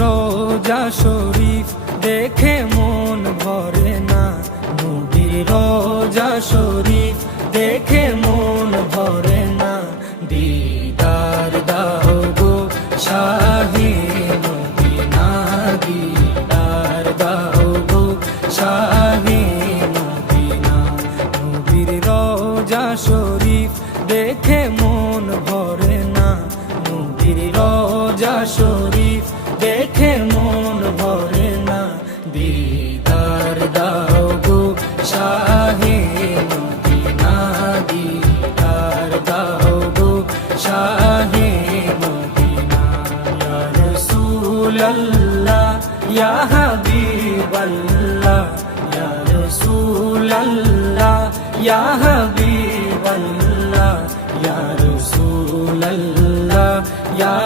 রোজা শরীফ দেখে মন ভরে না, নবীর রোজা শরীফ দেখে মন ভরে না। দিদার দাও গো শাহে মদিনা, দিদার দাও গো শাহে মদিনা। নবীর রোজা শরীফ দেখে মন ভরে না, নবীর রোজা শরীফ দেখে মন ভরে না। দিদার দাও গো শাহে মদিনা, দিদার দাও গো শাহে মদিনা। ইয়া রাসূলাল্লাহ ইয়া হাবিবাল্লাহ, ইয়া রাসূলাল্লাহ ইয়া হাবিবাল্লাহ, ইয়া রাসূলাল্লাহ ইয়া